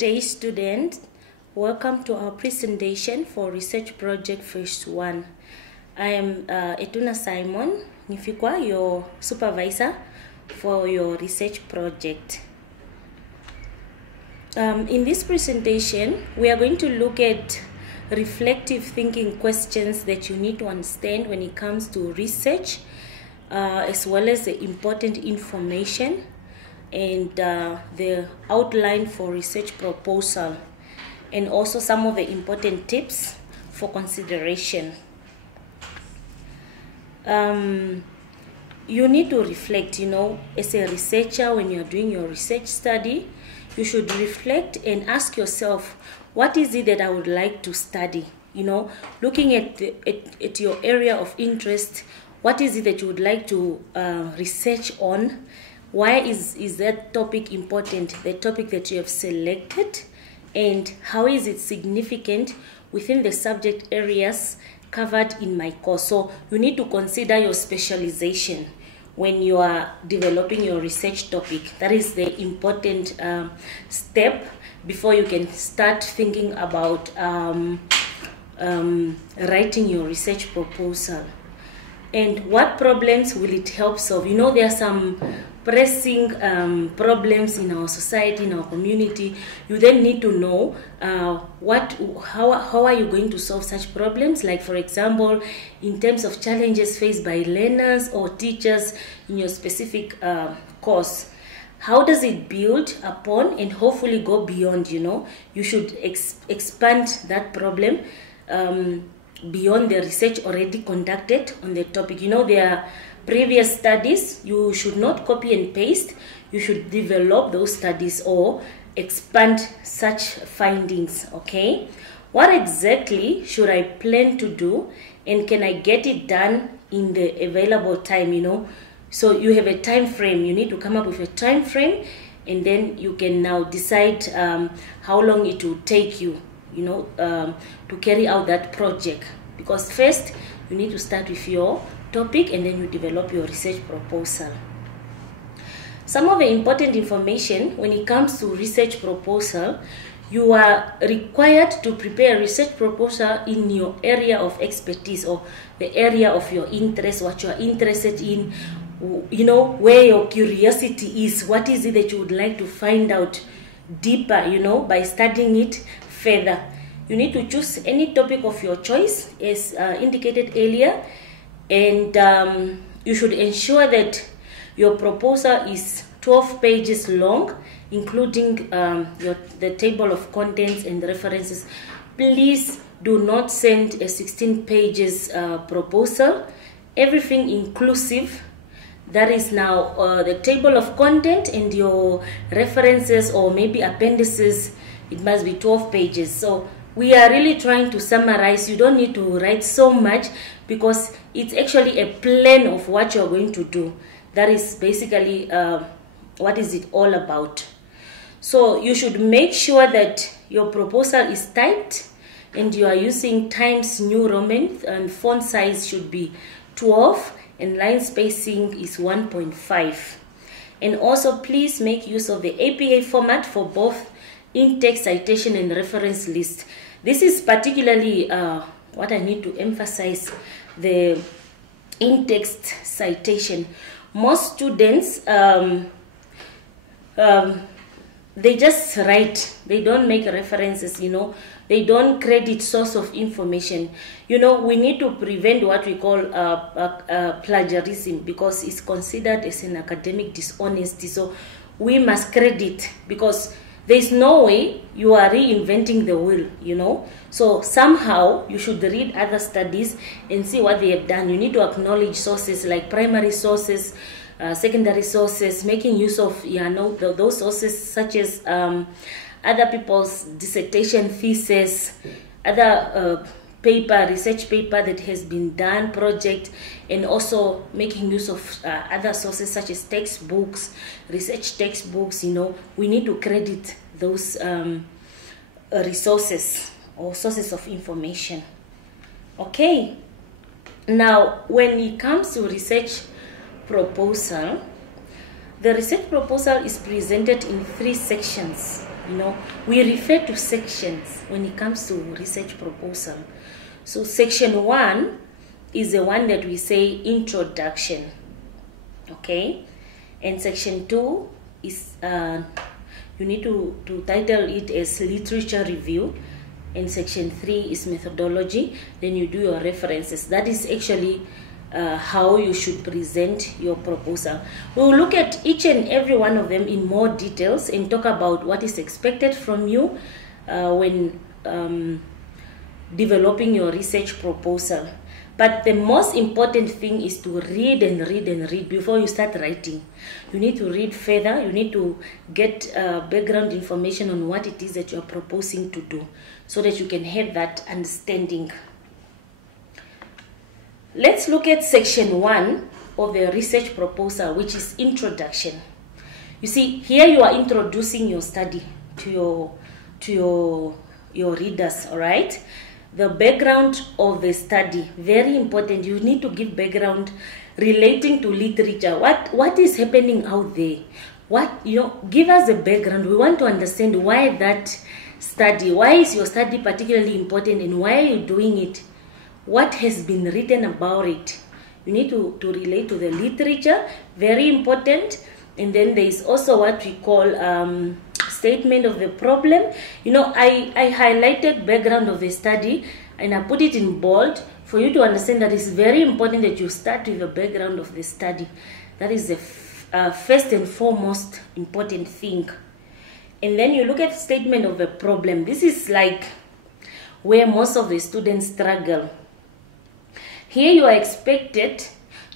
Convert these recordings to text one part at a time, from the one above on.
day, students. Welcome to our presentation for Research Project Phase 1. I am Etuna Simon Nifikwa, your supervisor for your research project. In this presentation, we are going to look at reflective thinking questions that you need to understand when it comes to research, as well as the important information and the outline for research proposal, and also some of the important tips for consideration. You need to reflect, as a researcher, when you're doing your research study, you should reflect and ask yourself, what is it that I would like to study? Looking at your area of interest, what is it that you would like to research on? Why is that topic important, the topic that you have selected, and how is it significant within the subject areas covered in my course? So you need to consider your specialization when you are developing your research topic. That is the important step before you can start thinking about writing your research proposal. And what problems will it help solve? There are some pressing problems in our society, in our community. You then need to know how are you going to solve such problems, like for example in terms of challenges faced by learners or teachers in your specific course. How does it build upon and hopefully go beyond? You should expand that problem beyond the research already conducted on the topic. There are previous studies. You should not copy and paste. You should develop those studies or expand such findings. Okay, what exactly should I plan to do, and can I get it done in the available time? So you have a time frame. You need to come up with a time frame, and then you can now decide how long it will take you to carry out that project. Because first you need to start with your topic, and then you develop your research proposal. Some of the important information when it comes to research proposal: you are required to prepare a research proposal in your area of expertise or the area of your interest, what you are interested in, where your curiosity is, what is it that you would like to find out deeper, by studying it further. You need to choose any topic of your choice as indicated earlier, and you should ensure that your proposal is 12 pages long, including the table of contents and references. Please do not send a 16 pages proposal. Everything inclusive, that is now the table of content and your references or maybe appendices, it must be 12 pages. So we are really trying to summarize. You don't need to write so much, because it's actually a plan of what you're going to do. That is basically what is it all about. So you should make sure that your proposal is typed and you are using Times New Roman, and font size should be 12 and line spacing is 1.5. And also please make use of the APA format for both in-text citation and reference list. This is particularly what I need to emphasize, the in-text citation. Most students, they just write, they don't make references, they don't credit source of information. We need to prevent what we call plagiarism, because it's considered as an academic dishonesty. So we must credit, because there's no way you are reinventing the wheel, So somehow you should read other studies and see what they have done. You need to acknowledge sources like primary sources, secondary sources, making use of those sources such as other people's dissertation thesis, other research paper that has been done, project, and also making use of other sources such as textbooks, research textbooks. We need to credit those resources or sources of information. Okay, now when it comes to research proposal, The research proposal is presented in 3 sections. We refer to sections when it comes to research proposal. So section 1 is the one that we say introduction, okay? And section 2 is, you need to title it as literature review. And section 3 is methodology. Then you do your references. That is actually how you should present your proposal. We will look at each and every one of them in more details and talk about what is expected from you when developing your research proposal. But the most important thing is to read and read and read before you start writing. You need to read further. You need to get background information on what it is that you are proposing to do so that you can have that understanding. Let's look at section 1 of the research proposal, which is introduction. You see, here you are introducing your study to your readers, all right? The background of the study, very important. You need to give background relating to literature. What is happening out there? Give us a background. We want to understand why that study, why is your study particularly important and why are you doing it? What has been written about it? You need to relate to the literature, very important. And then there is also what we call statement of the problem. I highlighted background of the study and I put it in bold for you to understand that it's very important that you start with the background of the study. That is the first and foremost important thing. And then you look at statement of the problem. This is like where most of the students struggle. Here you are expected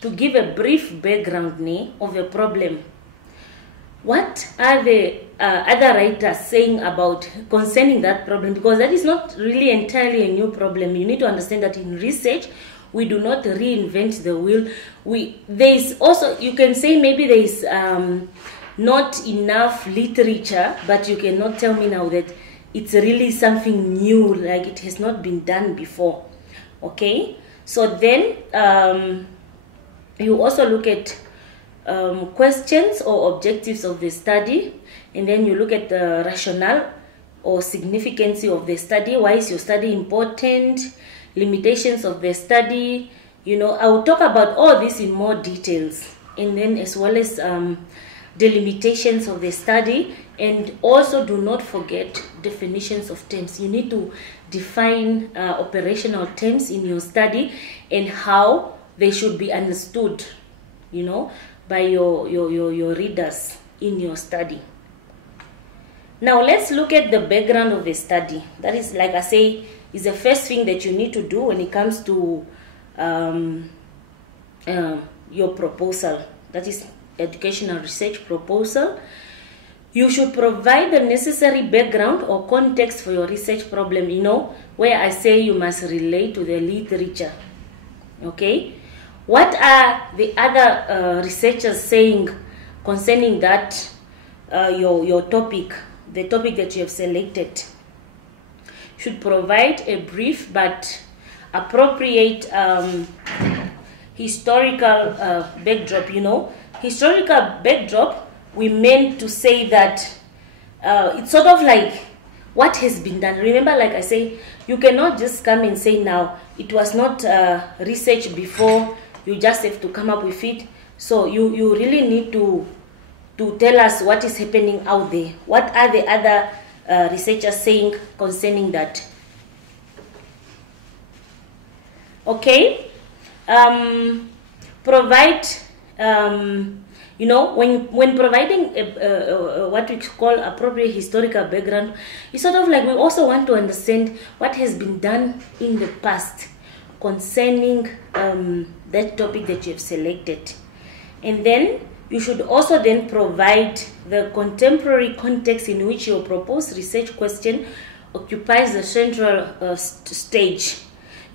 to give a brief background of the problem. What are the other writers saying about concerning that problem? Because that is not really entirely a new problem. You need to understand that in research, we do not reinvent the wheel. There is also, you can say maybe there is not enough literature, but you cannot tell me now that it's really something new, like it has not been done before. Okay? So then you also look at questions or objectives of the study, and then you look at the rationale or significance of the study. Why is your study important? Limitations of the study. I will talk about all this in more details, and then as well as the limitations of the study. And also do not forget definitions of terms. You need to define operational terms in your study and how they should be understood, by your readers in your study. Now let's look at the background of the study. That is, like I say, is the first thing that you need to do when it comes to your proposal. That is educational research proposal. You should provide the necessary background or context for your research problem, where I say you must relate to the literature. Okay? What are the other researchers saying concerning that, your topic, the topic that you have selected? Should provide a brief but appropriate historical backdrop. Historical backdrop, we meant to say that it's sort of like what has been done. Remember, like I say, you cannot just come and say now it was not researched before. You just have to come up with it. So you really need to tell us what is happening out there. What are the other researchers saying concerning that? Okay. Provide. When providing what we call appropriate historical background, it's sort of like we also want to understand what has been done in the past concerning that topic that you have selected. And then you should also then provide the contemporary context in which your proposed research question occupies the central stage.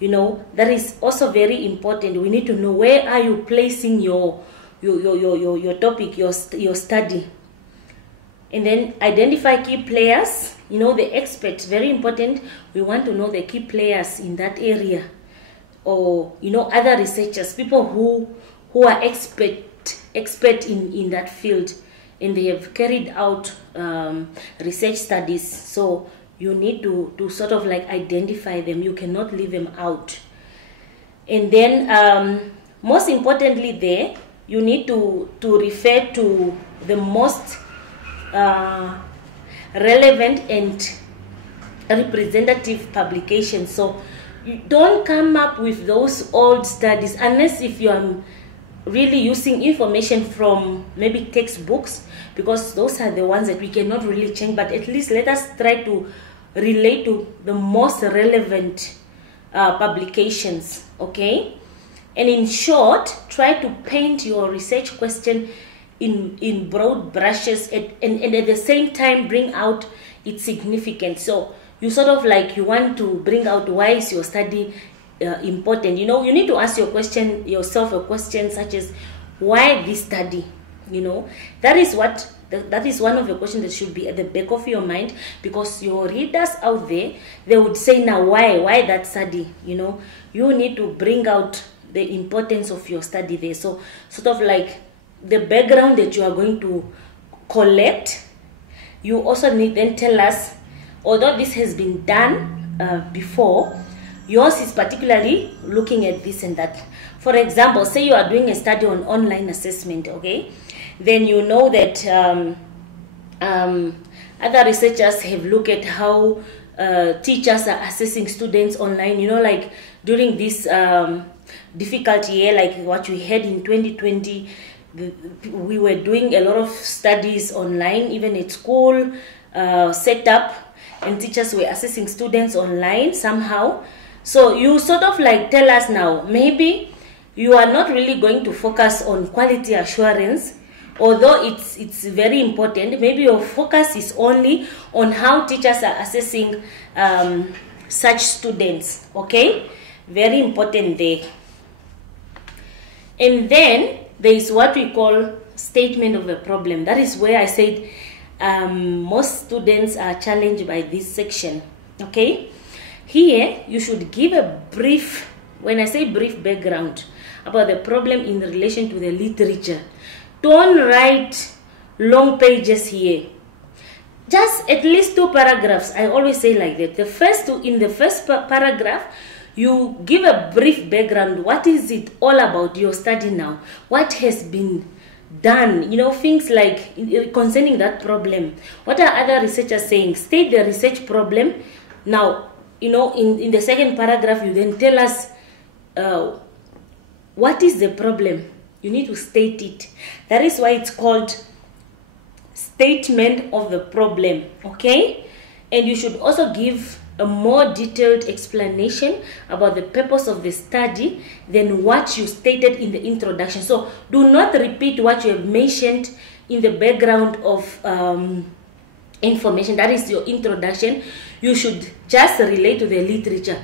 That is also very important. We need to know where are you placing your topic, your study. And then identify key players, the experts, very important. We want to know the key players in that area, or other researchers, people who are expert in that field. and they have carried out research studies. So you need to sort of like identify them. You cannot leave them out. And then most importantly there, you need to refer to the most relevant and representative publications. So you don't come up with those old studies unless if you are really using information from maybe textbooks, because those are the ones that we cannot really change. But at least let us try to relate to the most relevant publications, okay? And in short, try to paint your research question in broad brushes and at the same time bring out its significance. So you sort of like, you want to bring out why is your study important. You know, you need to ask yourself a question such as, why this study? You know, that is one of the questions that should be at the back of your mind, because your readers out there, they would say, now why that study? You know, you need to bring out the importance of your study there. So sort of like the background that you are going to collect, you also need then tell us, although this has been done before, yours is particularly looking at this and that. For example, say you are doing a study on online assessment, okay? Then you know that other researchers have looked at how teachers are assessing students online. You know, like during this difficult year, like what we had in 2020, we were doing a lot of studies online, even at school, set up, and teachers were assessing students online somehow. So you sort of like tell us now, maybe you are not really going to focus on quality assurance, although it's very important. Maybe your focus is only on how teachers are assessing such students, okay? Very important there. And then there is what we call statement of a problem. That is where I said most students are challenged by this section, okay? Here, you should give a brief, when I say brief, background about the problem in relation to the literature. Don't write long pages here. Just at least 2 paragraphs. I always say like that. In the first paragraph, you give a brief background. What is it all about, your study now? What has been done? You know, things like concerning that problem. What are other researchers saying? State the research problem. Now, you know, in the second paragraph, you then tell us what is the problem. You need to state it. That is why it's called statement of the problem, okay? And you should also give a more detailed explanation about the purpose of the study than what you stated in the introduction. So do not repeat what you have mentioned in the background of information. That is your introduction. You should just relate to the literature.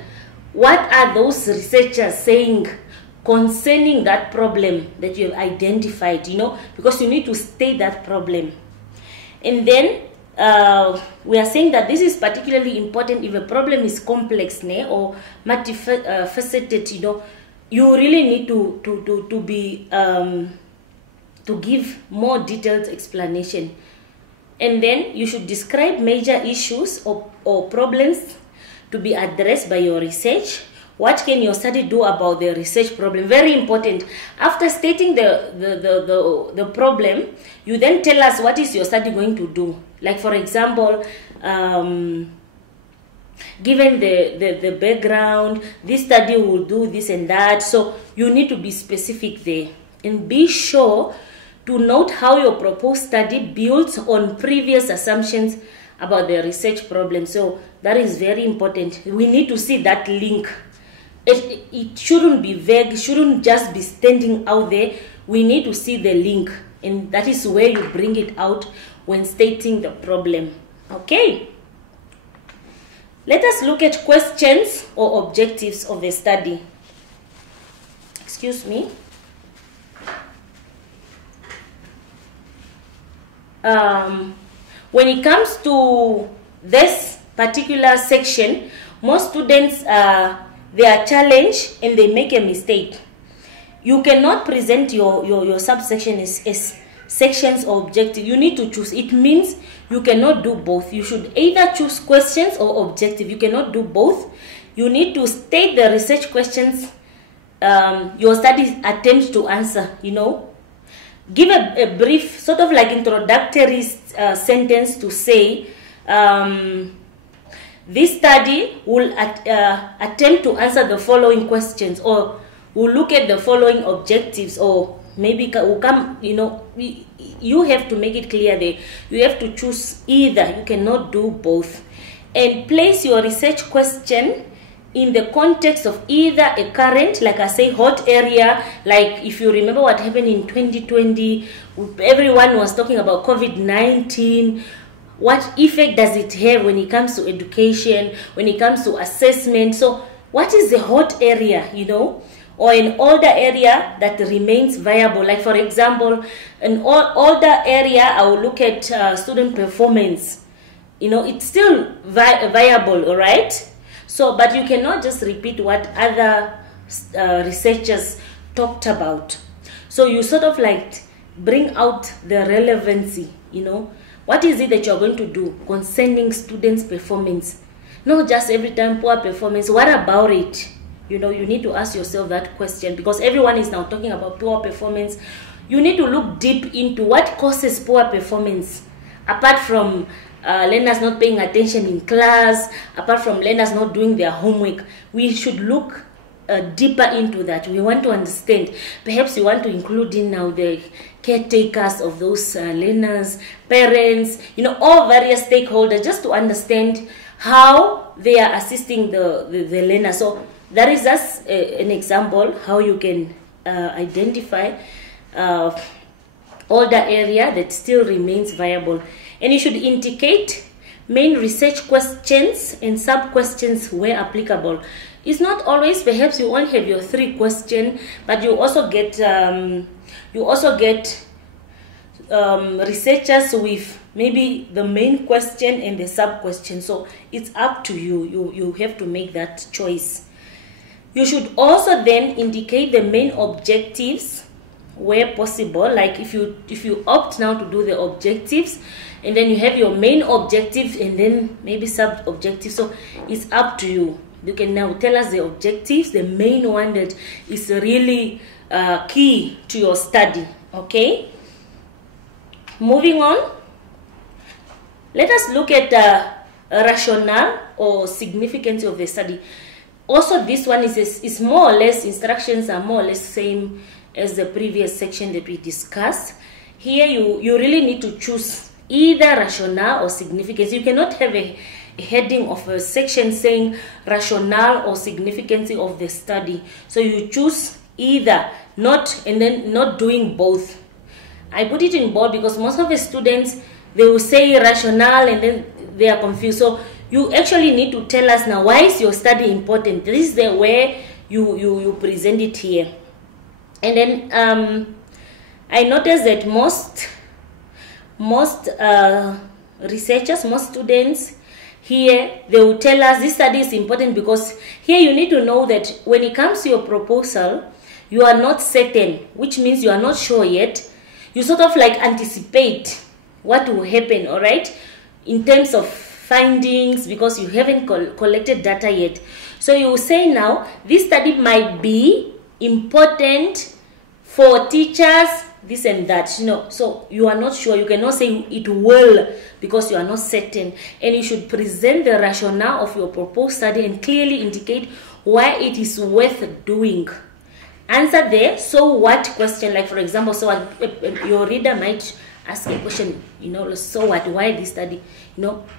What are those researchers saying concerning that problem that you have identified, you know, because you need to state that problem. And then we are saying that this is particularly important if a problem is complex or multifaceted. You know, you really need to give more detailed explanation. And then you should describe major issues or problems to be addressed by your research. What can your study do about the research problem? Very important. After stating the problem, you then tell us what is your study going to do. Like, for example, given the background, this study will do this and that. So you need to be specific there. And be sure to note how your proposed study builds on previous assumptions about the research problem. So that is very important. We need to see that link. It shouldn't be vague, it shouldn't just be standing out there. We need to see the link, and that is where you bring it out when stating the problem. Okay? Let us look at questions or objectives of the study. Excuse me. When it comes to this particular section, most students they are challenged and they make a mistake. You cannot present your subsection as sections or objective. You need to choose. It means you cannot do both. You should either choose questions or objective. You cannot do both. You need to state the research questions your study attempts to answer, Give a brief, sort of like introductory sentence to say, this study will attempt to answer the following questions, or will look at the following objectives, or maybe will come, you have to make it clear there. You have to choose either. You cannot do both. And place your research question in the context of either a current, like I say, hot area, like if you remember what happened in 2020, everyone was talking about COVID-19. What effect does it have when it comes to education, when it comes to assessment? So what is the hot area, or an older area that remains viable? Like, for example, an older area, I will look at student performance. It's still viable, all right? So, but you cannot just repeat what other researchers talked about. So you sort of like bring out the relevancy, What is it that you're going to do concerning students' performance? Not just every time poor performance. What about it? You need to ask yourself that question, because everyone is now talking about poor performance. You need to look deep into what causes poor performance, apart from learners not paying attention in class, apart from learners not doing their homework. We should look deeper into that. We want to understand. Perhaps we want to include in now the caretakers of those learners, parents, all various stakeholders, just to understand how they are assisting the learner. So that is just an example how you can identify older area that still remains viable. And you should indicate main research questions and sub-questions where applicable. It's not always, perhaps you only have your 3 questions, but you also get researchers with maybe the main question and the sub-question. So it's up to you. You have to make that choice. You should also then indicate the main objectives where possible. Like if you opt now to do the objectives, and then you have your main objective and then maybe sub-objectives. So it's up to you. You can now tell us the objectives, the main one that is really key to your study. Okay? Moving on. Let us look at rationale or significance of the study. Also, this one is more or less, instructions are more or less same as the previous section that we discussed. Here you really need to choose either rationale or significance. You cannot have a heading of a section saying rationale or significance of the study. So you choose either, and then not doing both. I put it in bold because most of the students, they will say rationale and then they are confused. So you actually need to tell us now, why is your study important? This is the way you present it here. And then I noticed that most researchers, most students here, they will tell us this study is important because here you need to know that when it comes to your proposal, you are not certain, which means you are not sure yet. You sort of like anticipate what will happen, all right, in terms of findings, because you haven't collected data yet. So you will say now, this study might be important for teachers, this and that, so you are not sure. You cannot say it will because you are not certain. And you should present the rationale of your proposed study and clearly indicate why it is worth doing. Answer there, so what question, like for example, so what, your reader might ask a question, so what, why this study,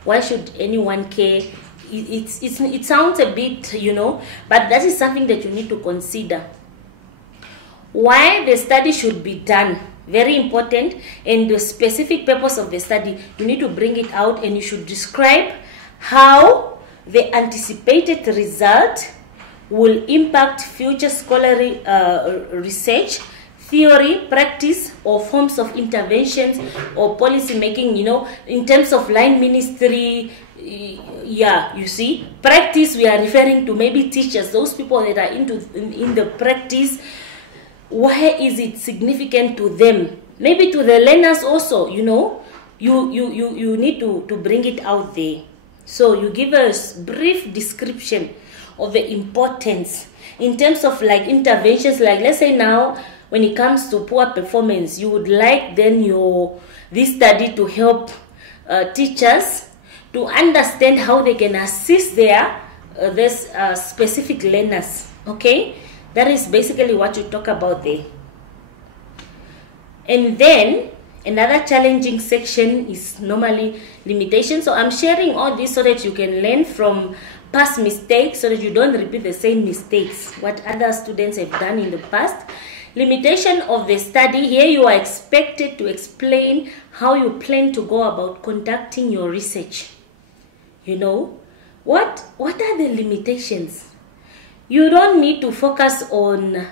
why should anyone care? It sounds a bit, but that is something that you need to consider. Why the study should be done, very important, and the specific purpose of the study, you need to bring it out, and you should describe how the anticipated result will impact future scholarly research, theory, practice, or forms of interventions or policy making, in terms of line ministry. Yeah, you see, practice, we are referring to maybe teachers, those people that are in the practice. Why is it significant to them? maybe to the learners also, you know, you need to bring it out there. So you give a brief description of the importance in terms of like interventions. Like let's say now when it comes to poor performance, you would like then this study to help teachers to understand how they can assist their specific learners. Okay, that is basically what you talk about there. And then another challenging section is normally limitations. So I'm sharing all this so that you can learn from past mistakes, so that you don't repeat the same mistakes what other students have done in the past. Limitation of the study. Here you are expected to explain how you plan to go about conducting your research. You know, what are the limitations? You don't need to focus on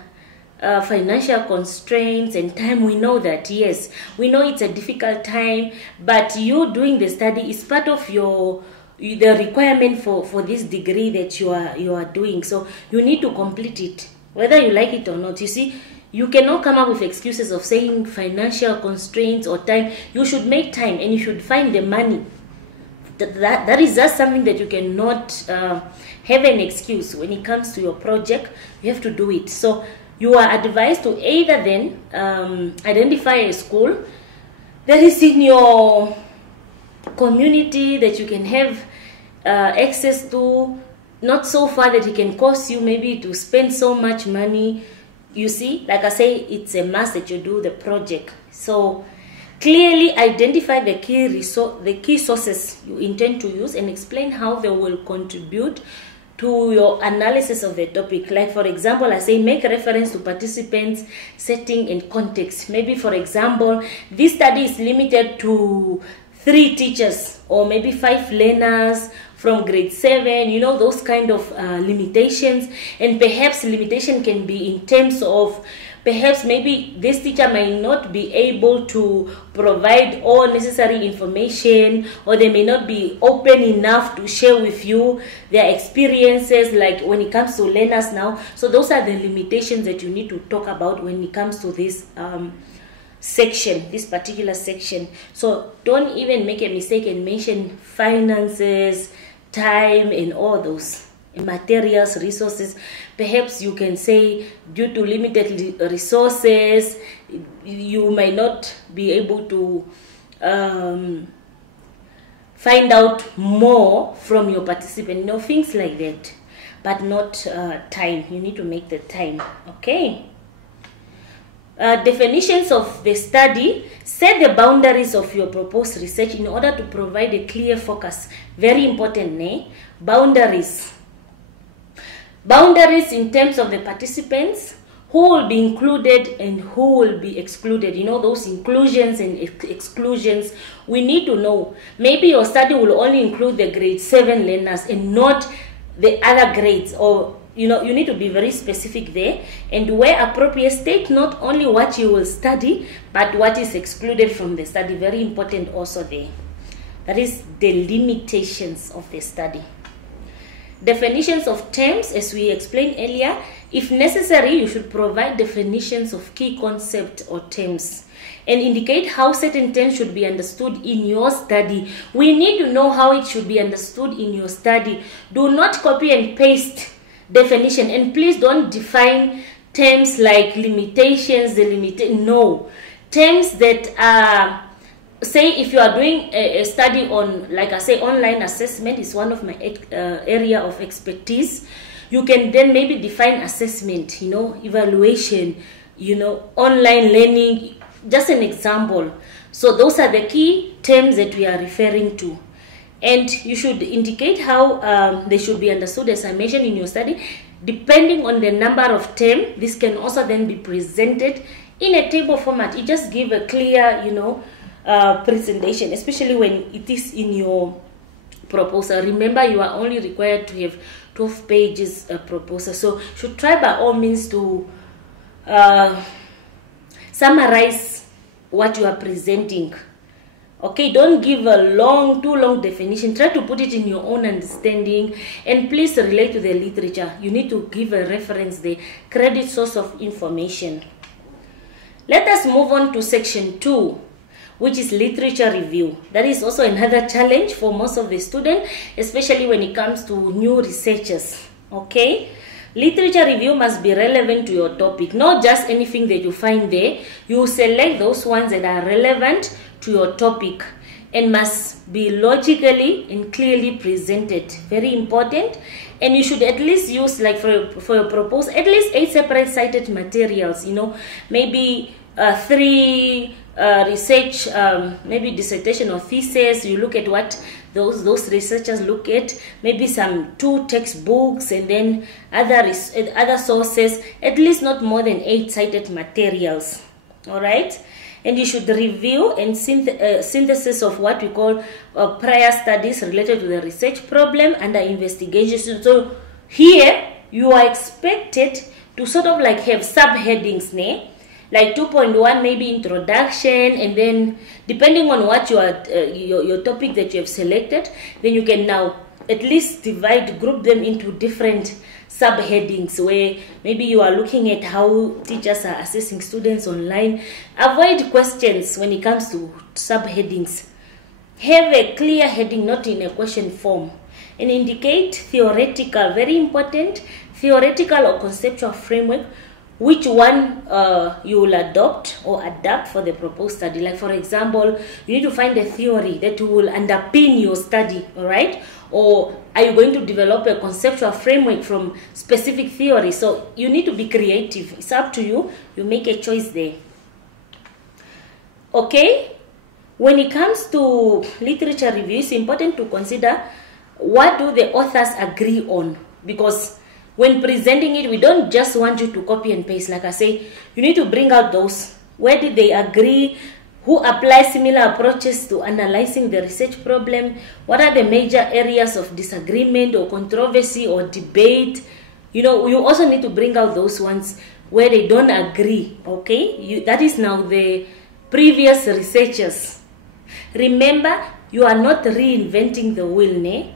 financial constraints and time. We know that, yes, we know it's a difficult time, but you doing the study is part of the requirement for this degree that you are doing. So you need to complete it, whether you like it or not. You see, you cannot come up with excuses of saying financial constraints or time. You should make time and you should find the money. That is just something that you cannot have an excuse when it comes to your project. You have to do it. So you are advised to either then identify a school that is in your community that you can have access to, not so far that it can cost you maybe to spend so much money. You see, like I say, it's a must that you do the project. So clearly identify the key sources you intend to use and explain how they will contribute to your analysis of the topic. Like for example, I say make reference to participants, setting and context. Maybe for example, this study is limited to 3 teachers or maybe 5 learners from grade 7, you know, those kind of limitations. And perhaps limitation can be in terms of perhaps maybe this teacher might not be able to provide all necessary information, or they may not be open enough to share with you their experiences, like when it comes to learners now. So those are the limitations that you need to talk about when it comes to this section, this particular section. So don't even make a mistake and mention finances, time and all those materials, resources. Perhaps you can say due to limited resources you might not be able to find out more from your participant, you know, things like that, but not time. You need to make the time. Okay. Definitions of the study. Set the boundaries of your proposed research in order to provide a clear focus. Very important, eh? Boundaries in terms of the participants, who will be included and who will be excluded. You know, those inclusions and exclusions, we need to know. Maybe your study will only include the grade 7 learners and not the other grades, or you know, you need to be very specific there, and where appropriate state not only what you will study but what is excluded from the study. Very important also there. That is the limitations of the study. Definitions of terms, as we explained earlier. If necessary, you should provide definitions of key concepts or terms and indicate how certain terms should be understood in your study. We need to know how it should be understood in your study. Do not copy and paste definition, and please don't define terms like limitations, no. Terms that are, say if you are doing a study on, like I say, online assessment is one of my area of expertise. You can then maybe define assessment, you know, evaluation, you know, online learning, just an example. So those are the key terms that we are referring to. And you should indicate how they should be understood, as I mentioned, in your study. Depending on the number of terms, this can also then be presented in a table format. It just gives a clear, you know, presentation, especially when it is in your proposal. Remember, you are only required to have 12 pages proposal. So you should try by all means to summarize what you are presenting. Okay, don't give a too long definition. Try to put it in your own understanding, and please relate to the literature. You need to give a reference, the credit source of information. Let us move on to section 2, which is literature review. That is also another challenge for most of the students, especially when it comes to new researchers. Okay? Literature review must be relevant to your topic, not just anything that you find there. You select those ones that are relevant to your topic and must be logically and clearly presented. Very important. And you should at least use, like for your proposal, at least 8 separate cited materials, maybe 3 research, maybe dissertation or thesis. You look at what those researchers look at, maybe some 2 textbooks, and then other sources, at least not more than 8 cited materials. All right. And you should review and synthesis of what we call prior studies related to the research problem under investigation. So here you are expected to sort of like have subheadings, like 2.1 maybe introduction, and then depending on what your topic that you have selected, then you can now at least group them into different subheadings, where maybe you are looking at how teachers are assessing students online. Avoid questions when it comes to subheadings. Have a clear heading, not in a question form, and indicate theoretical, very important, theoretical or conceptual framework, which one you will adopt or adapt for the proposed study. Like for example, you need to find a theory that will underpin your study, all right? Or are you going to develop a conceptual framework from specific theory? So you need to be creative. It's up to you. You make a choice there. Okay? When it comes to literature review, it's important to consider what do the authors agree on, because when presenting it, we don't just want you to copy and paste. Like I say, you need to bring out those. Where did they agree? Who applies similar approaches to analyzing the research problem? What are the major areas of disagreement or controversy or debate? You also need to bring out those ones where they don't agree, okay? That is now the previous researchers. Remember, you are not reinventing the wheel,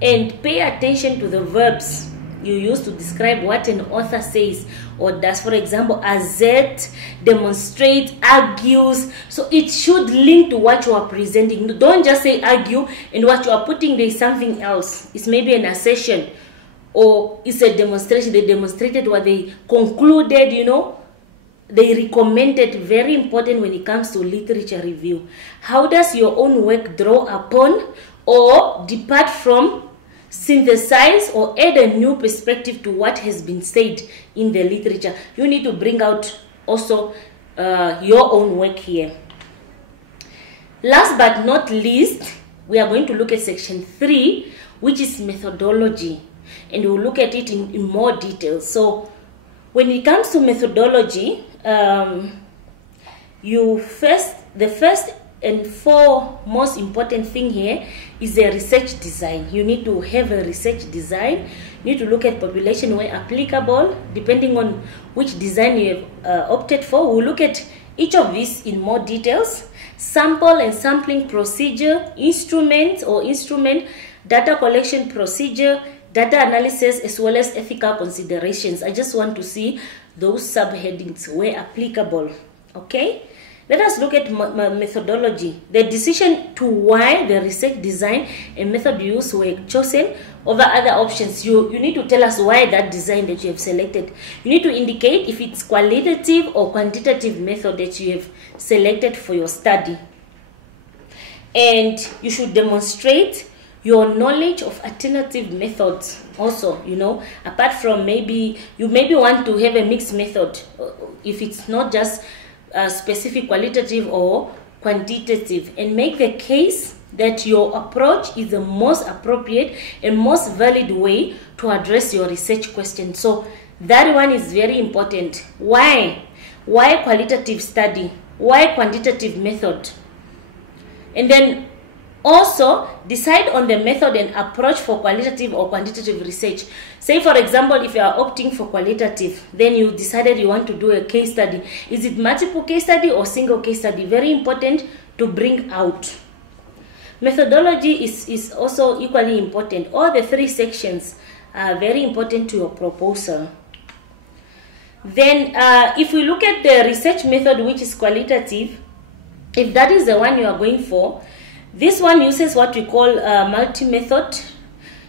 and pay attention to the verbs you use to describe what an author says or does. For example, assert, demonstrate, argues. So it should link to what you are presenting. Don't just say argue and what you are putting there is something else. It's maybe an assertion or it's a demonstration. They demonstrated what they concluded, they recommended. Very important when it comes to literature review. How does your own work draw upon or depart from, synthesize, or add a new perspective to what has been said in the literature? You need to bring out also your own work here. Last but not least, we are going to look at section 3, which is methodology, and we'll look at it in more detail. So when it comes to methodology, the first and most important thing here is the research design. You need to have a research design. You need to look at population where applicable, depending on which design you have opted for. We'll look at each of these in more details. Sample and sampling procedure, instruments or instrument, data collection procedure, data analysis, as well as ethical considerations. I just want to see those subheadings where applicable. Okay? Let us look at methodology. The decision to why the research design and method use were chosen over other options. You need to tell us why that design that you have selected. You need to indicate if it's qualitative or quantitative method that you have selected for your study. And you should demonstrate your knowledge of alternative methods also, apart from maybe you want to have a mixed method if it's not just specific qualitative or quantitative, and make the case that your approach is the most appropriate and most valid way to address your research question. So that one is very important. Why qualitative study? Why quantitative method? And then also decide on the method and approach for qualitative or quantitative research. Say for example, if you are opting for qualitative, then you decided you want to do a case study. Is it multiple case study or single case study? Very important to bring out. Methodology is also equally important. All the 3 sections are very important to your proposal. Then if we look at the research method, which is qualitative, if that is the one you are going for, this one uses what we call multi-method.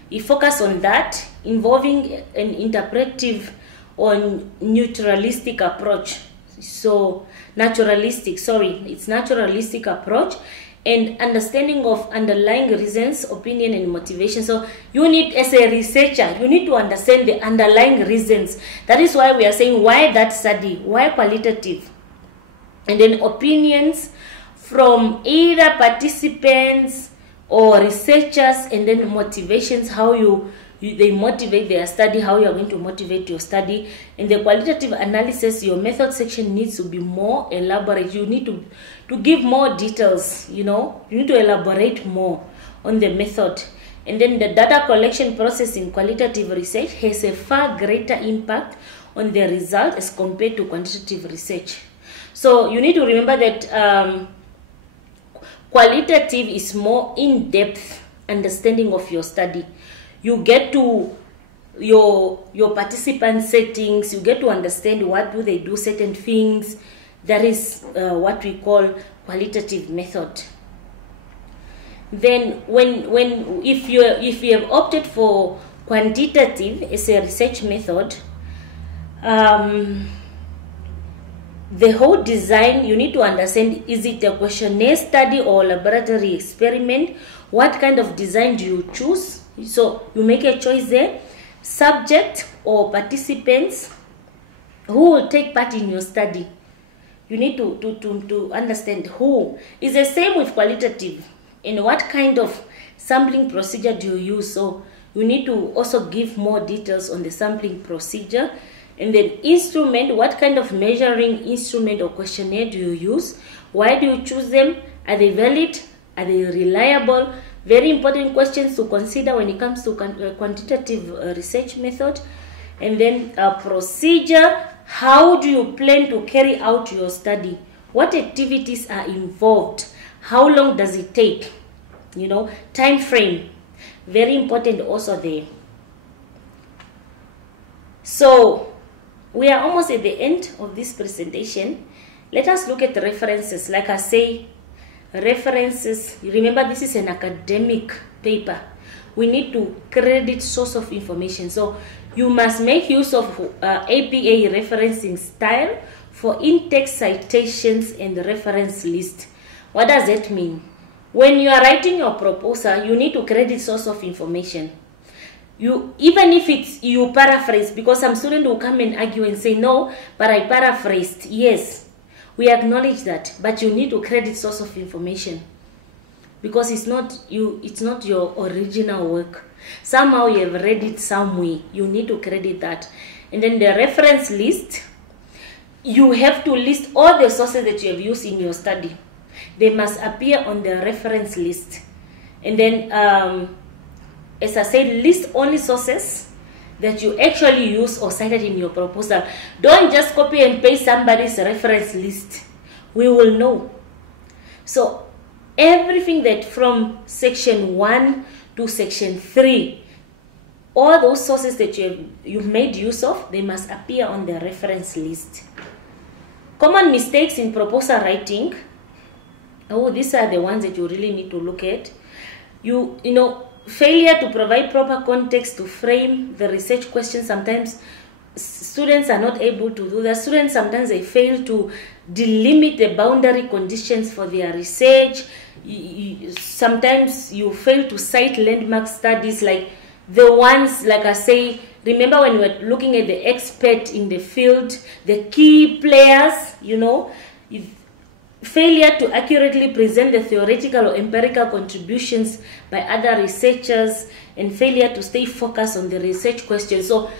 You focus on that, involving an interpretive or naturalistic approach. So naturalistic approach, and understanding of underlying reasons, opinion, and motivation. So you need, as a researcher, you need to understand the underlying reasons. That is why we are saying, why that study, why qualitative, and then opinions from either participants or researchers, and then motivations, how they motivate their study, how you are going to motivate your study. In the qualitative analysis, your method section needs to be more elaborate. You need to give more details, you need to elaborate more on the method. And then the data collection process in qualitative research has a far greater impact on the result as compared to quantitative research. So you need to remember that qualitative is more in-depth understanding of your study. You get to your participant settings, you get to understand what do they do, certain things. That is what we call qualitative method. Then if you have opted for quantitative as a research method, the whole design, you need to understand, is it a questionnaire study or laboratory experiment? What kind of design do you choose? So you make a choice there. Subject or participants who will take part in your study. You need to understand who. Is the same with qualitative. And what kind of sampling procedure do you use? So you need to also give more details on the sampling procedure. And then instrument, what kind of measuring instrument or questionnaire do you use? Why do you choose them? Are they valid? Are they reliable? Very important questions to consider when it comes to quantitative research method. And then procedure, how do you plan to carry out your study? What activities are involved? How long does it take? Time frame, very important also there. So we are almost at the end of this presentation. Let us look at the references. Like I say, references, remember this is an academic paper. We need to credit source of information. So you must make use of APA referencing style for in-text citations and the reference list. What does that mean? When you are writing your proposal, you need to credit source of information. Even if you paraphrase, because some student will come and argue and say, no, but I paraphrased. Yes, we acknowledge that, but you need to credit source of information, because it's not your original work. Somehow you have read it somewhere. You need to credit that. And then the reference list, you have to list all the sources that you have used in your study. They must appear on the reference list. And then, as I said, list only sources that you actually use or cited in your proposal. Don't just copy and paste somebody's reference list. We will know. So everything that from section 1 to section 3, all those sources that you've made use of, they must appear on the reference list. Common mistakes in proposal writing. Oh, these are the ones that you really need to look at. Failure to provide proper context to frame the research question. Sometimes students are not able to do that. Students, sometimes they fail to delimit the boundary conditions for their research. Sometimes you fail to cite landmark studies, like the ones, like I say, remember when we were looking at the expert in the field, the key players, failure to accurately present the theoretical or empirical contributions by other researchers, and failure to stay focused on the research question. So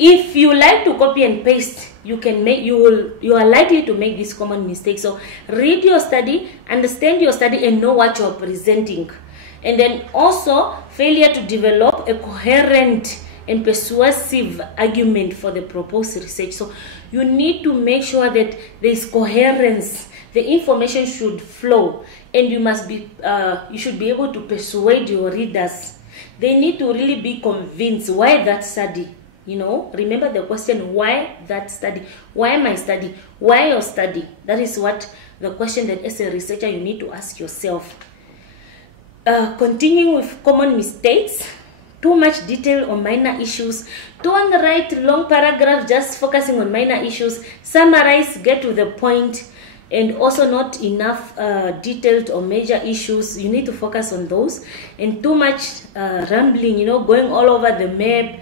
if you like to copy and paste, you are likely to make these common mistakes. So read your study, understand your study, and know what you are presenting. And then also failure to develop a coherent and persuasive argument for the proposed research. So you need to make sure that there is coherence. The information should flow, and you should be able to persuade your readers. They need to really be convinced why that study. You know, remember the question, why that study? Why am I studying? Why your study? That is what the question that as a researcher you need to ask yourself. Continuing with common mistakes, too much detail on minor issues. Don't write long paragraphs just focusing on minor issues. Summarize, get to the point, and also not enough detailed or major issues. You need to focus on those. And too much rambling, you know, going all over the map,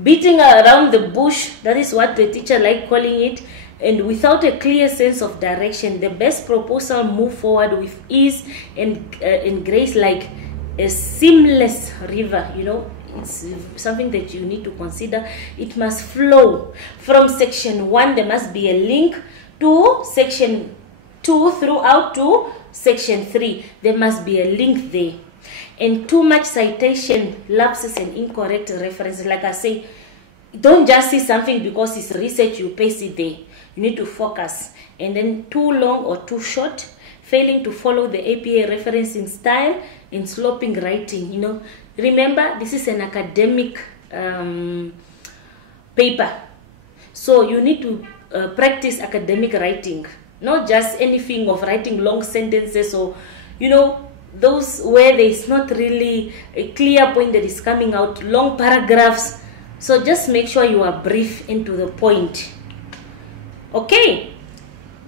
beating around the bush. That is what the teacher like calling it. And without a clear sense of direction, the best proposal move forward with ease and grace, like a seamless river. You know, it's something that you need to consider. It must flow from section 1. There must be a link to section 2 throughout to section 3. There must be a link there. And too much citation, lapses, and incorrect references. Like I say, don't just see something because it's research, you paste it there. You need to focus. And then too long or too short, failing to follow the APA referencing style, and sloping writing. You know, remember, this is an academic paper, so you need to practice academic writing, not just anything of writing long sentences, or, you know, those where there is not really a clear point that is coming out, long paragraphs. So just make sure you are brief and to the point. Okay,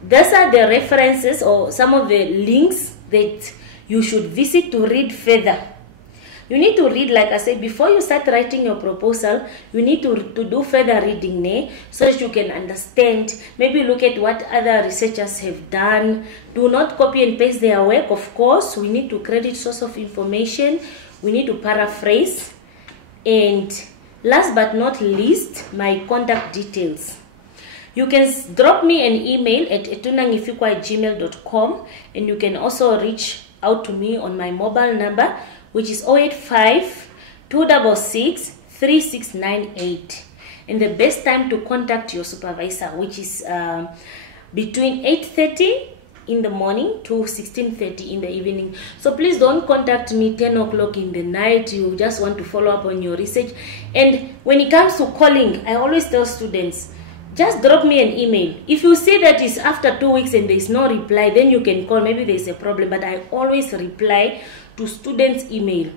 these are the references or some of the links that you should visit to read further. You need to read, like I said, before you start writing your proposal, you need to do further reading there so that you can understand. Maybe look at what other researchers have done. Do not copy and paste their work, of course. We need to credit source of information. We need to paraphrase. And last but not least, my contact details. You can drop me an email at etunangifikwa@gmail.com, and you can also reach out to me on my mobile number, which is 085-266-3698. And the best time to contact your supervisor, which is between 8:30 in the morning to 16:30 in the evening. So please don't contact me 10 o'clock in the night. You just want to follow up on your research. And when it comes to calling, I always tell students, just drop me an email. If you see that it's after 2 weeks and there is no reply, then you can call. Maybe there is a problem. But I always reply to students' email.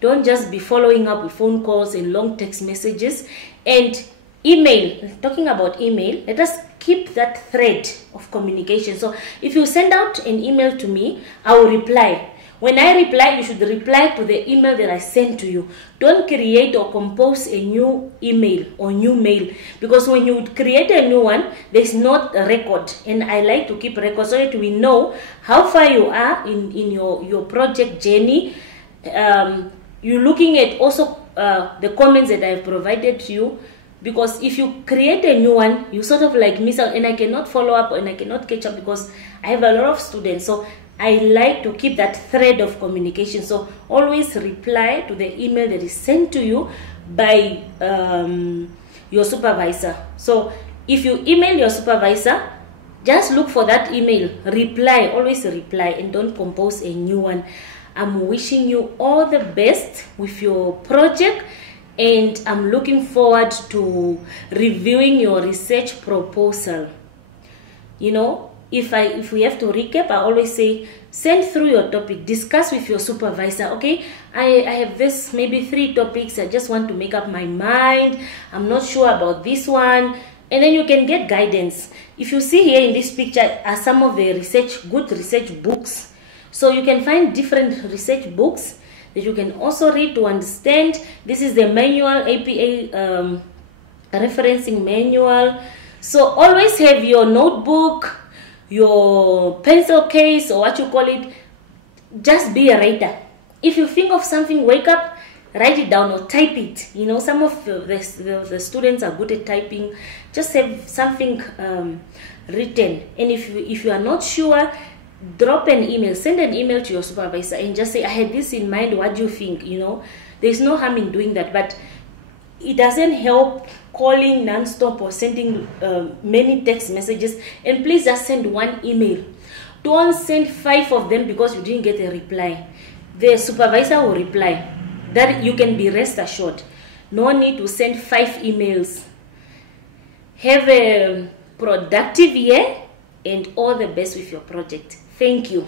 Don't just be following up with phone calls and long text messages. And email, talking about email, let us keep that thread of communication. So if you send out an email to me, I will reply. When I reply, you should reply to the email that I sent to you. Don't create or compose a new email or new mail, because when you create a new one, there's not a record. And I like to keep records so that we know how far you are in your project journey. You're looking at also the comments that I've provided to you, because if you create a new one, you sort of like miss out, and I cannot follow up and I cannot catch up because I have a lot of students. So I like to keep that thread of communication. So always reply to the email that is sent to you by your supervisor. So if you email your supervisor, just look for that email, reply, always reply, and don't compose a new one. I'm wishing you all the best with your project, and I'm looking forward to reviewing your research proposal. You know, if we have to recap, I always say, send through your topic, discuss with your supervisor. Okay, I have this, maybe 3 topics, I just want to make up my mind, I'm not sure about this one. And then you can get guidance. If you see here in this picture are some of the good research books. So you can find different research books that you can also read to understand. This is the manual, APA referencing manual. So always have your notebook, your pencil case, or what you call it. Just be a writer. If you think of something, wake up, write it down or type it. You know, some of the students are good at typing. Just have something written. And if you are not sure, drop an email, send an email to your supervisor and just say, I had this in mind, what do you think? You know, there's no harm in doing that, but it doesn't help calling non-stop or sending many text messages. And please just send one email. Don't send 5 of them because you didn't get a reply. The supervisor will reply. That you can be rest assured. No need to send 5 emails. Have a productive year and all the best with your project. Thank you.